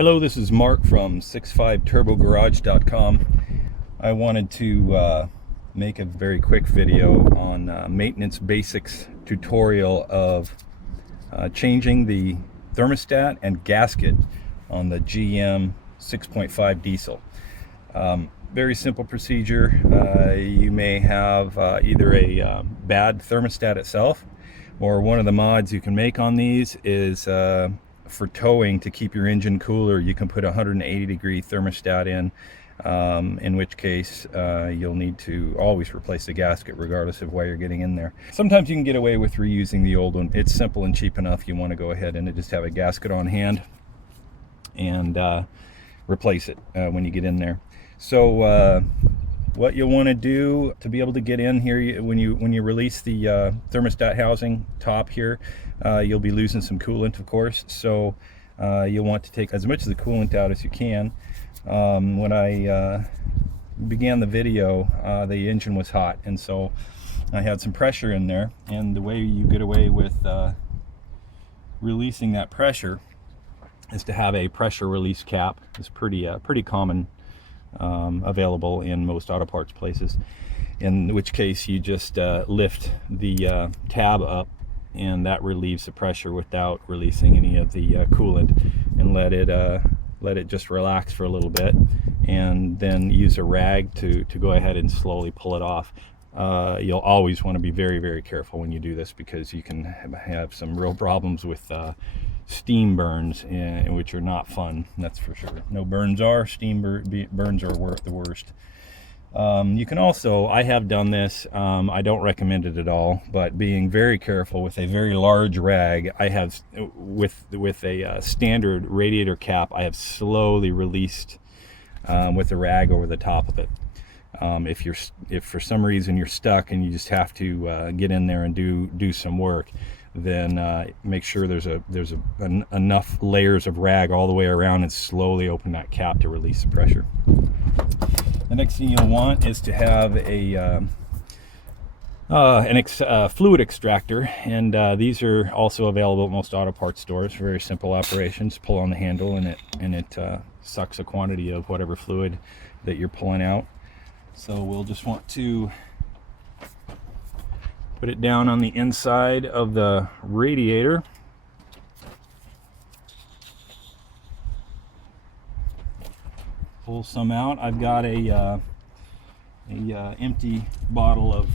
Hello, this is Mark from SixFiveTurboGarage.com. I wanted to make a very quick video on maintenance basics tutorial of changing the thermostat and gasket on the GM 6.5 diesel. Very simple procedure. You may have either a bad thermostat itself, or one of the mods you can make on these is for towing, to keep your engine cooler, you can put a 180-degree thermostat in which case you'll need to always replace the gasket regardless of why you're getting in there. Sometimes you can get away with reusing the old one. It's simple and cheap enough. You want to go ahead and just have a gasket on hand and replace it when you get in there. So what you'll want to do to be able to get in here, when you release the thermostat housing top here, you'll be losing some coolant, of course. So you'll want to take as much of the coolant out as you can. When I began the video, the engine was hot, and so I had some pressure in there. And the way you get away with releasing that pressure is to have a pressure release cap. It's pretty common, available in most auto parts places, in which case you just lift the tab up, and that relieves the pressure without releasing any of the coolant, and let it just relax for a little bit, and then use a rag to go ahead and slowly pull it off. You'll always want to be very, very careful when you do this, because you can have some real problems with steam burns, which are not fun, that's for sure. No burns are, steam burns are the worst. You can also, I have done this, I don't recommend it at all, but being very careful with a very large rag, I have, with a standard radiator cap, I have slowly released with a rag over the top of it. If for some reason you're stuck and you just have to get in there and do some work, then make sure there's enough layers of rag all the way around, and slowly open that cap to release the pressure. The next thing you'll want is to have a fluid extractor, and these are also available at most auto parts stores. Very simple operations. Pull on the handle, and it sucks a quantity of whatever fluid that you're pulling out. So we'll just want to put it down on the inside of the radiator. Pull some out. I've got a empty bottle of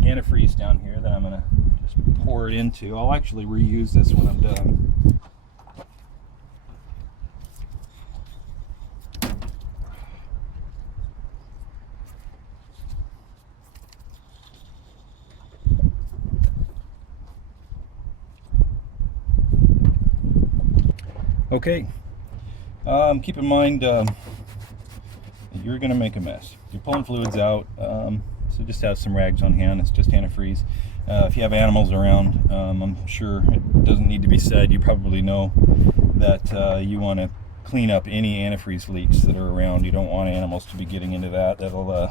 antifreeze down here that I'm going to just pour it into. I'll actually reuse this when I'm done. Okay, keep in mind that you're going to make a mess. You're pulling fluids out, so just have some rags on hand. It's just antifreeze. If you have animals around, I'm sure it doesn't need to be said, you probably know that you want to clean up any antifreeze leaks that are around. You don't want animals to be getting into that. That'll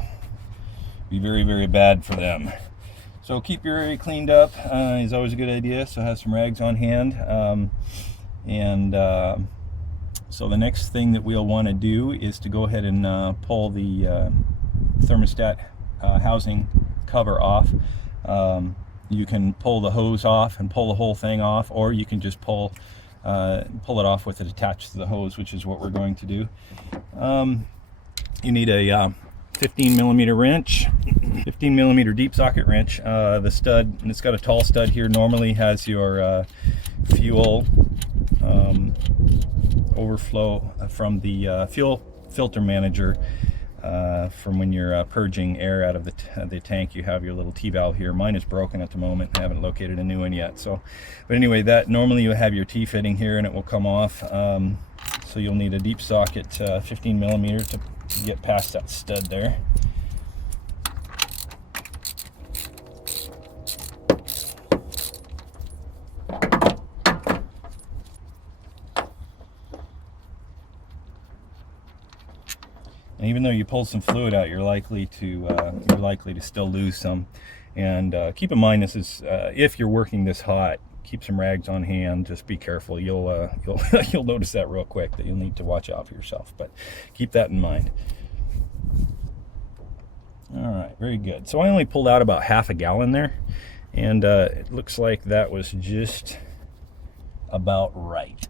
be very, very bad for them. So keep your area cleaned up is always a good idea, so have some rags on hand. So the next thing that we'll want to do is to go ahead and pull the thermostat housing cover off. You can pull the hose off and pull the whole thing off, or you can just pull it off with it attached to the hose, which is what we're going to do. You need a 15mm wrench, 15mm deep socket wrench. The stud, and it's got a tall stud here, normally has your fuel overflow from the fuel filter manager. From when you're purging air out of the tank, you have your little T-valve here. Mine is broken at the moment. I haven't located a new one yet. So, but anyway, that normally you have your T-fitting here, and it will come off. So you'll need a deep socket 15mm to get past that stud there. And even though you pull some fluid out, you're likely to still lose some. And keep in mind, this is if you're working this hot, keep some rags on hand. Just be careful. You'll you'll notice that real quick, that you'll need to watch out for yourself, but keep that in mind. All right, very good. So I only pulled out about half a gallon there, and it looks like that was just about right.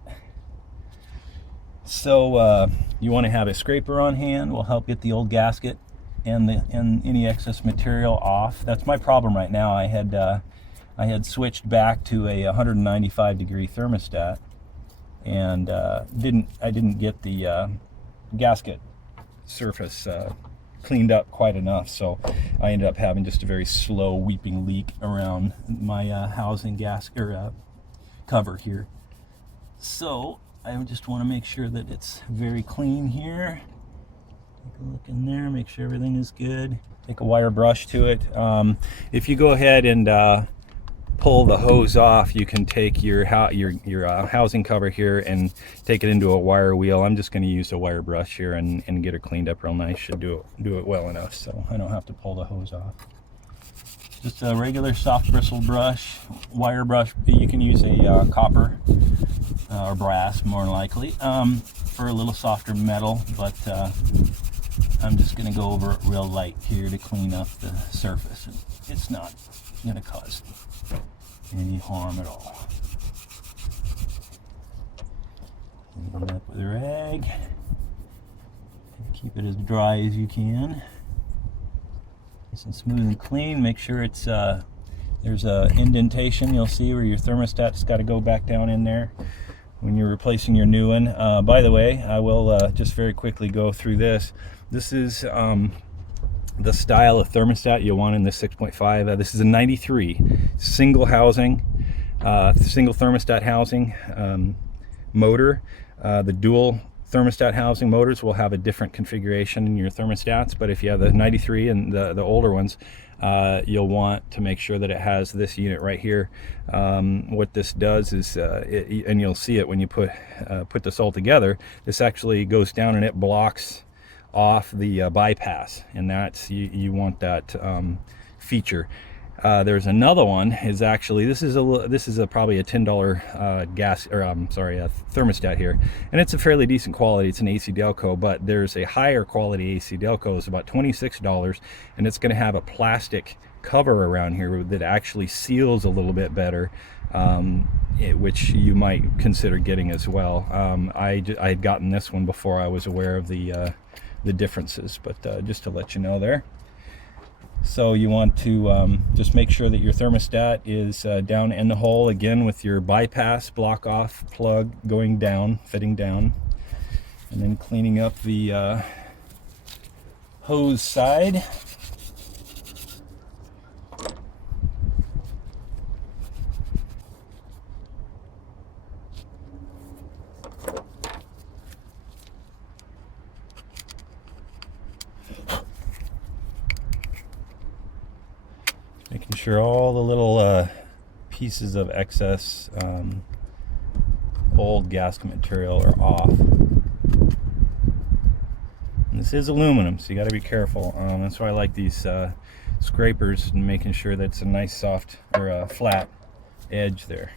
So you want to have a scraper on hand. Will help get the old gasket and any excess material off. That's my problem right now. I had switched back to a 195 degree thermostat, and I didn't get the gasket surface cleaned up quite enough, so I ended up having just a very slow weeping leak around my housing gasket cover here. So I just want to make sure that it's very clean here. Take a look in there, make sure everything is good. Take a wire brush to it. If you go ahead and pull the hose off, you can take your housing cover here and take it into a wire wheel. I'm just going to use a wire brush here and get it cleaned up real nice. Should do it well enough, so I don't have to pull the hose off. Just a regular soft bristle brush, wire brush. You can use a copper or brass, more than likely, for a little softer metal, but I'm just going to go over it real light here to clean up the surface. It's not going to cause any harm at all. Clean it up with a rag. Keep it as dry as you can. Nice and smooth and clean. Make sure it's there's a indentation you'll see where your thermostat's got to go back down in there when you're replacing your new one. By the way, I will just very quickly go through this. This is the style of thermostat you'll want in the 6.5. This is a 93 single housing, single thermostat housing motor. The dual thermostat housing motors will have a different configuration in your thermostats, but if you have the 93 and the older ones, you'll want to make sure that it has this unit right here. What this does is, and you'll see it when you put this all together, this actually goes down and it blocks off the bypass, and that's you want that feature. There's another one. Is actually this is probably a $10 gas, or a thermostat here, and it's a fairly decent quality. It's an AC Delco, but there's a higher quality AC Delco. It's about $26, and it's going to have a plastic cover around here that actually seals a little bit better, which you might consider getting as well. I had gotten this one before I was aware of the differences, but just to let you know there. So you want to just make sure that your thermostat is down in the hole, again with your bypass block off plug going down, fitting down, and then cleaning up the hose side. Making sure all the little pieces of excess old gasket material are off. And this is aluminum, so you got to be careful. That's why I like these scrapers, and making sure that's a nice soft or flat edge there,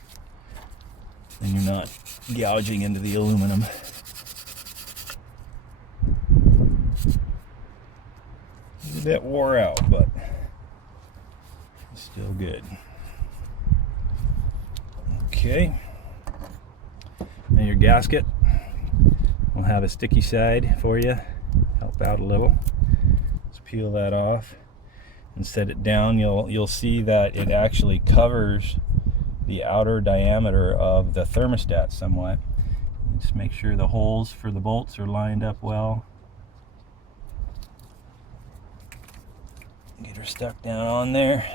and you're not gouging into the aluminum. It's a bit wore out, but still good. Okay, now your gasket will have a sticky side for you. Help out a little. Let's peel that off and set it down. You'll see that it actually covers the outer diameter of the thermostat somewhat. Just make sure the holes for the bolts are lined up well. Get her stuck down on there.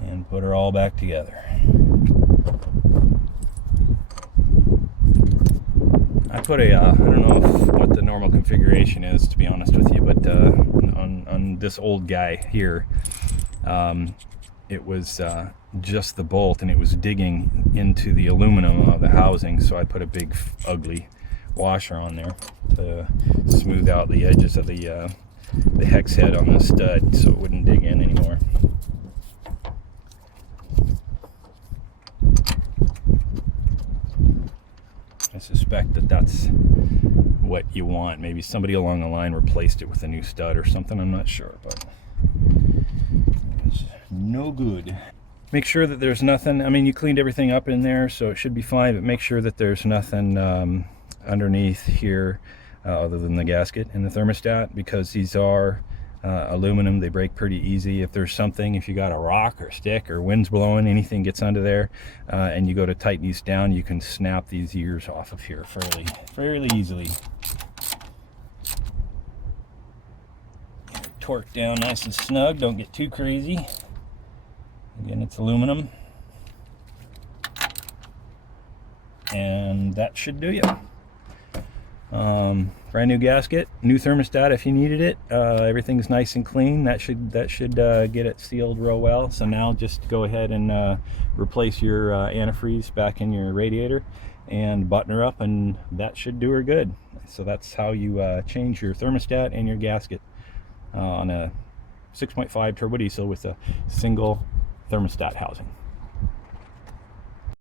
And put her all back together. I put a, I don't know what the normal configuration is, to be honest with you, but on this old guy here, it was just the bolt, and it was digging into the aluminum of the housing, so I put a big ugly washer on there to smooth out the edges of the hex head on the stud so it wouldn't dig in anymore. I suspect that that's what you want. Maybe somebody along the line replaced it with a new stud or something, I'm not sure, but it's no good. Make sure that there's nothing, I mean, you cleaned everything up in there, so it should be fine, but make sure that there's nothing underneath here other than the gasket and the thermostat, because these are aluminum. They break pretty easy. If there's something, if you got a rock or stick or wind's blowing, anything gets under there, and you go to tighten these down, you can snap these ears off of here fairly easily. Torque down nice and snug, don't get too crazy. Again, it's aluminum, and that should do you. Brand new gasket, new thermostat if you needed it. Everything's nice and clean. That should get it sealed real well. So now just go ahead and replace your antifreeze back in your radiator and button her up, and that should do her good. So that's how you change your thermostat and your gasket on a 6.5 turbo diesel with a single thermostat housing.